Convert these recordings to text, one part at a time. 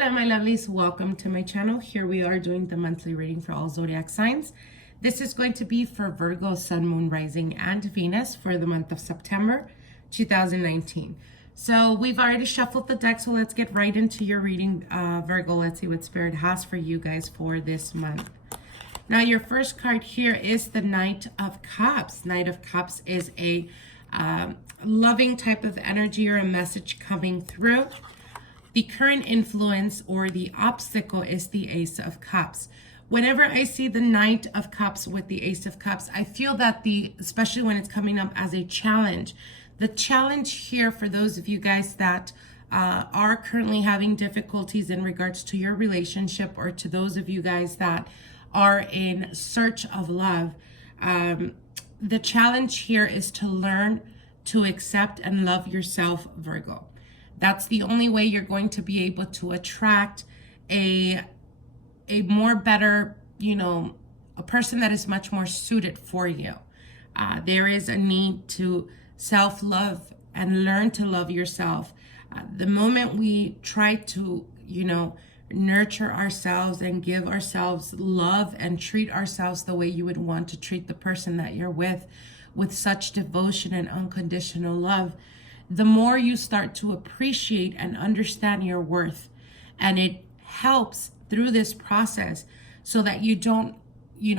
Hello my lovelies, welcome to my channel. Here we are doing the monthly reading for all zodiac signs. This is going to be for Virgo, Sun, Moon, Rising, and Venus for the month of September 2019. So we've already shuffled the deck, so let's get right into your reading, Virgo. Let's see what Spirit has for you guys for this month. Now your first card here is the Knight of Cups. Knight of Cups is a loving type of energy or a message coming through. The current influence or the obstacle is the Ace of Cups. Whenever I see the Knight of Cups with the Ace of Cups, I feel that especially when it's coming up as a challenge, the challenge here for those of you guys that are currently having difficulties in regards to your relationship, or to those of you guys that are in search of love, the challenge here is to learn to accept and love yourself, Virgo. That's the only way you're going to be able to attract a more better, a person that is much more suited for you. There is a need to self-love and learn to love yourself. The moment we try to, nurture ourselves and give ourselves love and treat ourselves the way you would want to treat the person that you're with such devotion and unconditional love, the more you start to appreciate and understand your worth. And it helps through this process so that you don't,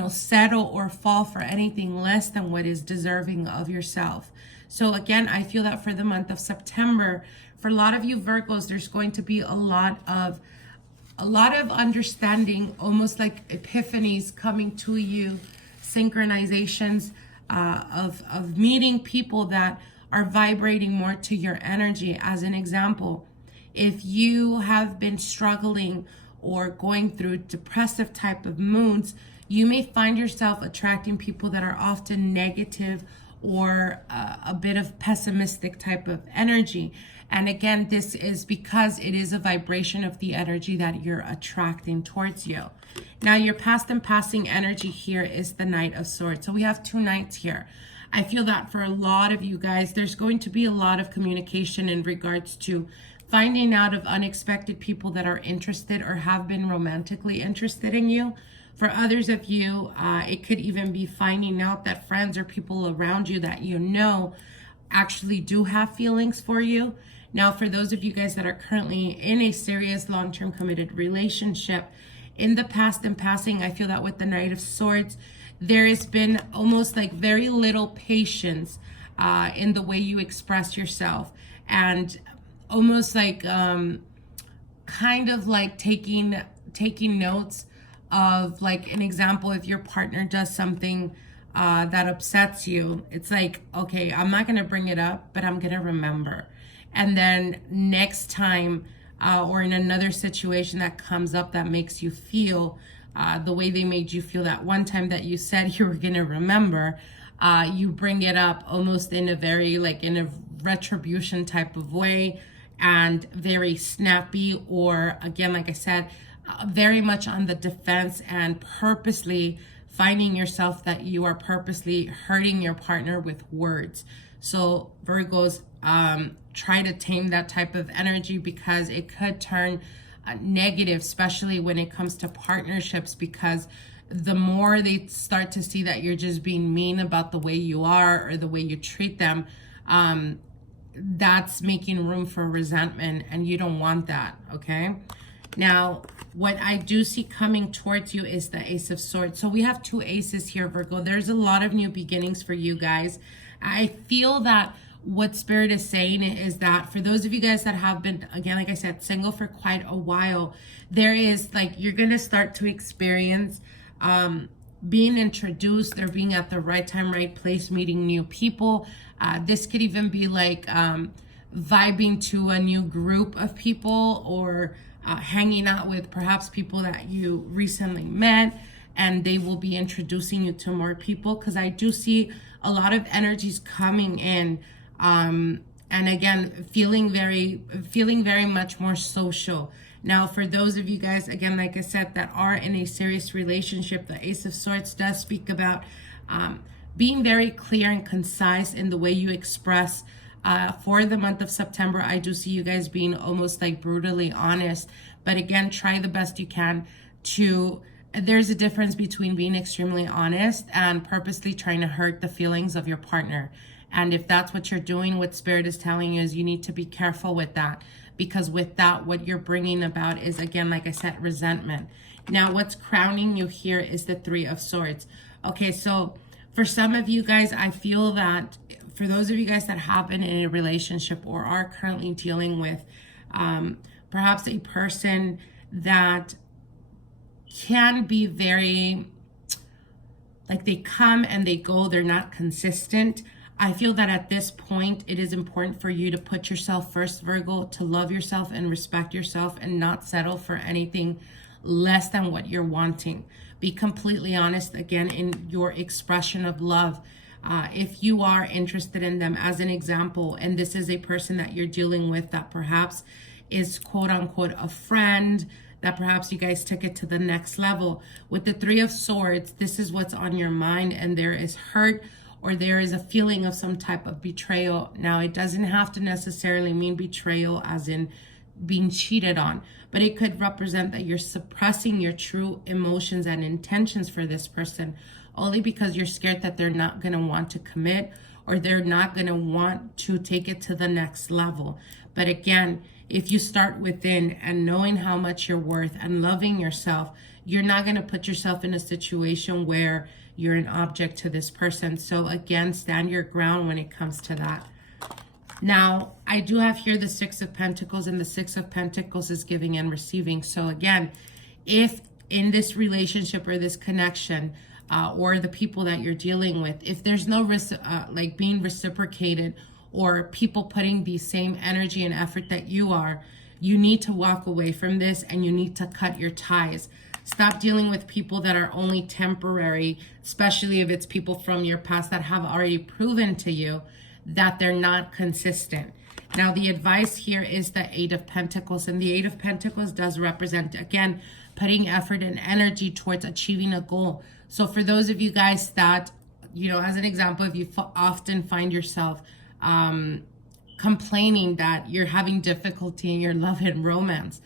settle or fall for anything less than what is deserving of yourself. So again, I feel that for the month of September, for a lot of you Virgos, there's going to be a lot of understanding, almost like epiphanies coming to you, synchronizations of meeting people that are vibrating more to your energy. As an example, if you have been struggling or going through depressive type of moods, you may find yourself attracting people that are often negative or a bit of pessimistic type of energy. And again, this is because it is a vibration of the energy that you're attracting towards you. Now your past and passing energy here is the Knight of Swords. So we have two knights here. I feel that for a lot of you guys, there's going to be a lot of communication in regards to finding out of unexpected people that are interested or have been romantically interested in you. For others of you, it could even be finding out that friends or people around you that actually do have feelings for you. Now, for those of you guys that are currently in a serious long-term committed relationship, in the past and passing, I feel that with the Knight of Swords, there has been almost like very little patience in the way you express yourself, and almost like kind of like taking notes of, like, an example, if your partner does something that upsets you, it's like, okay, I'm not going to bring it up, but I'm going to remember. And then next time or in another situation that comes up that makes you feel the way they made you feel that one time that you said you were going to remember, you bring it up almost in a very, like, in a retribution type of way, and very snappy, or again, like I said, very much on the defense, and purposely finding yourself that you are purposely hurting your partner with words. So Virgos, try to tame that type of energy, because it could turn negative, especially when it comes to partnerships, because the more they start to see that you're just being mean about the way you are or the way you treat them, that's making room for resentment, and you don't want that, okay? Now, what I do see coming towards you is the Ace of Swords. So we have two aces here, Virgo. There's a lot of new beginnings for you guys. I feel that what Spirit is saying is that for those of you guys that have been, again, like I said, single for quite a while, there is, like, you're going to start to experience being introduced, or being at the right time, right place, meeting new people. This could even be like vibing to a new group of people, or hanging out with perhaps people that you recently met, and they will be introducing you to more people, because I do see a lot of energies coming in. And again, feeling very much more social. Now, for those of you guys, again, like I said, that are in a serious relationship, the Ace of Swords does speak about being very clear and concise in the way you express For the month of September, I do see you guys being almost like brutally honest. But again, try the best you can to, there's a difference between being extremely honest and purposely trying to hurt the feelings of your partner. And if that's what you're doing, what Spirit is telling you is you need to be careful with that. Because with that, what you're bringing about is, again, like I said, resentment. Now, what's crowning you here is the Three of Swords. Okay, so for some of you guys, I feel that for those of you guys that have been in a relationship or are currently dealing with perhaps a person that can be very, like they come and they go, they're not consistent. I feel that at this point, it is important for you to put yourself first, Virgo, to love yourself and respect yourself and not settle for anything less than what you're wanting. Be completely honest, again, in your expression of love. If you are interested in them, as an example, and this is a person that you're dealing with that perhaps is quote unquote a friend, that perhaps you guys took it to the next level. With the Three of Swords, this is what's on your mind, and there is hurt or there is a feeling of some type of betrayal. Now, it doesn't have to necessarily mean betrayal as in being cheated on, but it could represent that you're suppressing your true emotions and intentions for this person only because you're scared that they're not going to want to commit or they're not going to want to take it to the next level. But again, if you start within and knowing how much you're worth and loving yourself, you're not going to put yourself in a situation where you're an object to this person. So again, stand your ground when it comes to that. Now, I do have here the Six of Pentacles, and the Six of Pentacles is giving and receiving. So again, if in this relationship or this connection or the people that you're dealing with, if there's no like being reciprocated or people putting the same energy and effort that you are, you need to walk away from this and you need to cut your ties. Stop dealing with people that are only temporary, especially if it's people from your past that have already proven to you that they're not consistent. Now, the advice here is the Eight of Pentacles, and the Eight of Pentacles does represent, again, putting effort and energy towards achieving a goal. So for those of you guys that, you know, as an example, if you often find yourself complaining that you're having difficulty in your love and romance,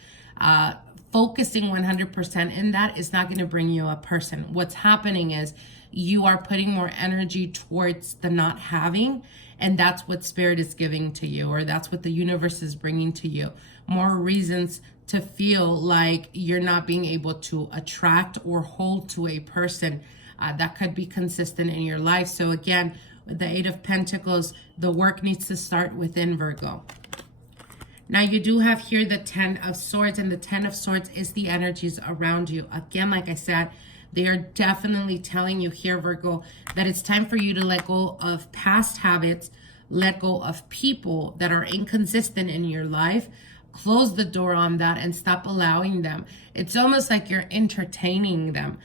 focusing 100% in that is not going to bring you a person. What's happening is you are putting more energy towards the not having, and that's what Spirit is giving to you, or that's what the universe is bringing to you. More reasons to feel like you're not being able to attract or hold to a person that could be consistent in your life. So again, with the Eight of Pentacles, the work needs to start within, Virgo. Now, you do have here the Ten of Swords, and the Ten of Swords is the energies around you. Again, like I said, they are definitely telling you here, Virgo, that it's time for you to let go of past habits, let go of people that are inconsistent in your life, close the door on that and stop allowing them. It's almost like you're entertaining them.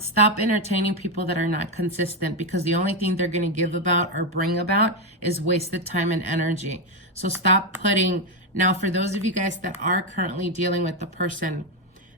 Stop entertaining people that are not consistent, because the only thing they're going to give about or bring about is wasted time and energy. So stop putting, now for those of you guys that are currently dealing with the person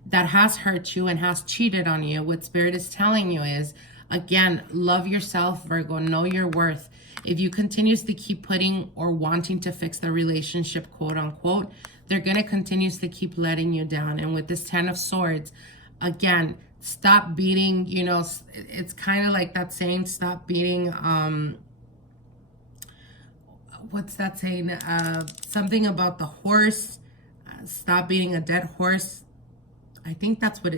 that has hurt you and has cheated on you, what Spirit is telling you is, again, love yourself, Virgo, know your worth. If you continuously keep putting or wanting to fix the relationship, quote unquote, they're going to continuously keep letting you down. And with this Ten of Swords, again, stop beating, you know, it's kind of like that saying, stop beating, what's that saying? Something about the horse, stop beating a dead horse. I think that's what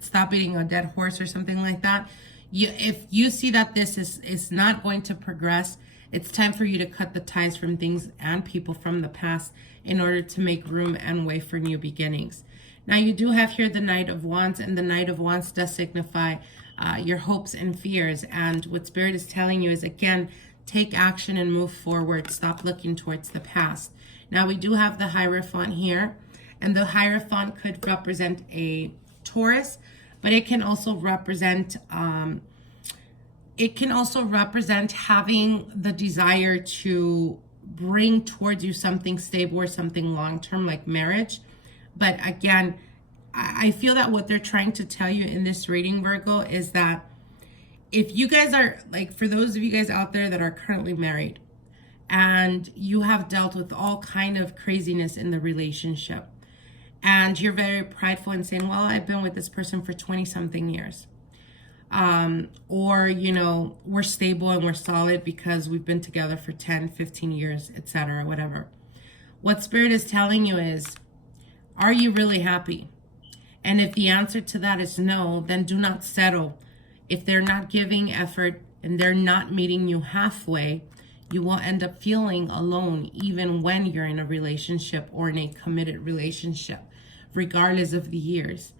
stop beating a dead horse or something like that. If you see that this is not going to progress, it's time for you to cut the ties from things and people from the past in order to make room and way for new beginnings. Now, you do have here the Knight of Wands, and the Knight of Wands does signify your hopes and fears. And what Spirit is telling you is, again, take action and move forward. Stop looking towards the past. Now, we do have the Hierophant here, and the Hierophant could represent a Taurus, but it can also represent having the desire to bring towards you something stable or something long-term, like marriage. But again, I feel that what they're trying to tell you in this reading, Virgo, is that if you guys are, like, for those of you guys out there that are currently married and you have dealt with all kind of craziness in the relationship. And you're very prideful and saying, well, I've been with this person for 20 something years. Or, you know, we're stable and we're solid because we've been together for 10, 15 years, etc., whatever. What Spirit is telling you is, are you really happy? And if the answer to that is no, then do not settle. If they're not giving effort and they're not meeting you halfway, you will end up feeling alone even when you're in a relationship or in a committed relationship, regardless of the years.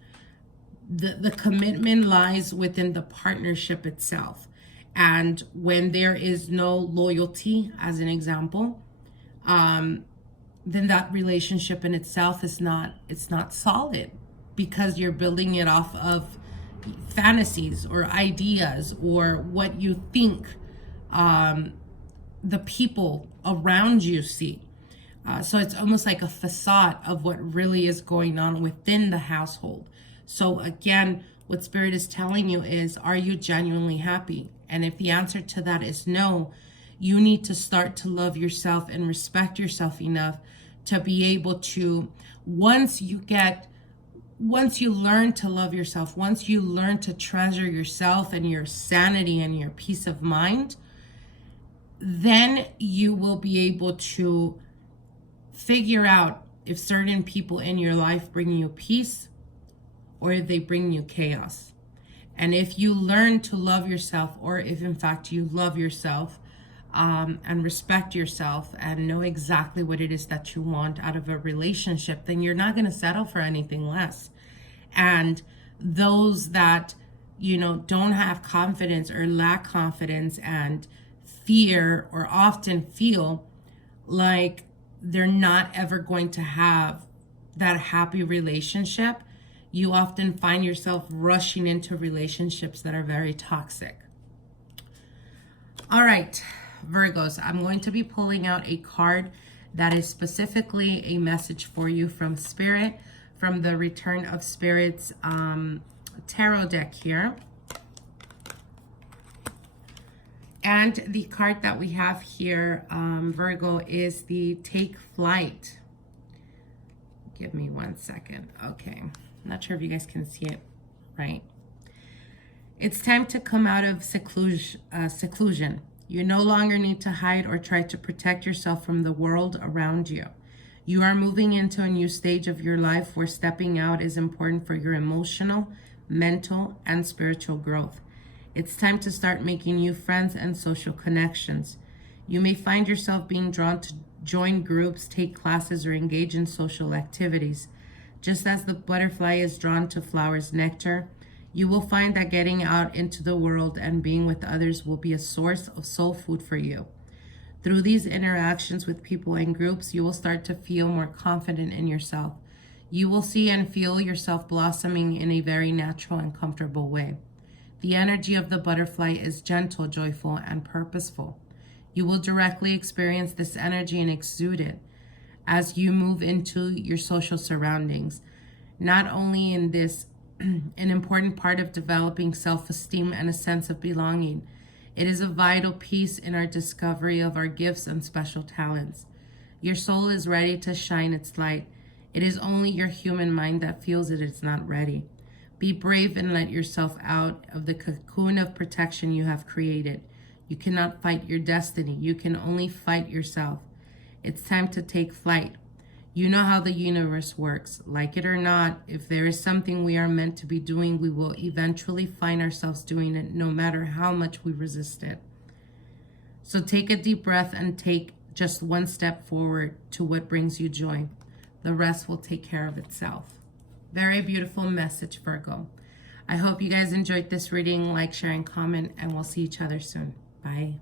The commitment lies within the partnership itself. And when there is no loyalty, as an example, then that relationship in itself is not solid, because you're building it off of fantasies or ideas or what you think the people around you see. So it's almost like a facade of what really is going on within the household. So again, what Spirit is telling you is, are you genuinely happy? And if the answer to that is no, you need to start to love yourself and respect yourself enough to be able to, once you learn to love yourself, once you learn to treasure yourself and your sanity and your peace of mind, then you will be able to figure out if certain people in your life bring you peace or if they bring you chaos. And if you learn to love yourself, or if in fact you love yourself and respect yourself and know exactly what it is that you want out of a relationship, then you're not going to settle for anything less. And those that, you know, don't have confidence or lack confidence and fear, or often feel like they're not ever going to have that happy relationship, you often find yourself rushing into relationships that are very toxic. All right, Virgos, I'm going to be pulling out a card that is specifically a message for you from Spirit, from the Return of Spirits tarot deck here. And the card that we have here, Virgo, is the Take Flight. Give me 1 second. Okay. I'm not sure if you guys can see it right. It's time to come out of seclusion. You no longer need to hide or try to protect yourself from the world around you. You are moving into a new stage of your life where stepping out is important for your emotional, mental, and spiritual growth. It's time to start making new friends and social connections. You may find yourself being drawn to join groups, take classes, or engage in social activities. Just as the butterfly is drawn to flowers' nectar, you will find that getting out into the world and being with others will be a source of soul food for you. Through these interactions with people and groups, you will start to feel more confident in yourself. You will see and feel yourself blossoming in a very natural and comfortable way. The energy of the butterfly is gentle, joyful, and purposeful. You will directly experience this energy and exude it as you move into your social surroundings. Not only in this, an important part of developing self-esteem and a sense of belonging, it is a vital piece in our discovery of our gifts and special talents. Your soul is ready to shine its light. It is only your human mind that feels it is not ready. Be brave and let yourself out of the cocoon of protection you have created. You cannot fight your destiny. You can only fight yourself. It's time to take flight. You know how the universe works. Like it or not, if there is something we are meant to be doing, we will eventually find ourselves doing it, no matter how much we resist it. So take a deep breath and take just one step forward to what brings you joy. The rest will take care of itself. Very beautiful message, Virgo. I hope you guys enjoyed this reading. Like, share, and comment, and we'll see each other soon. Bye.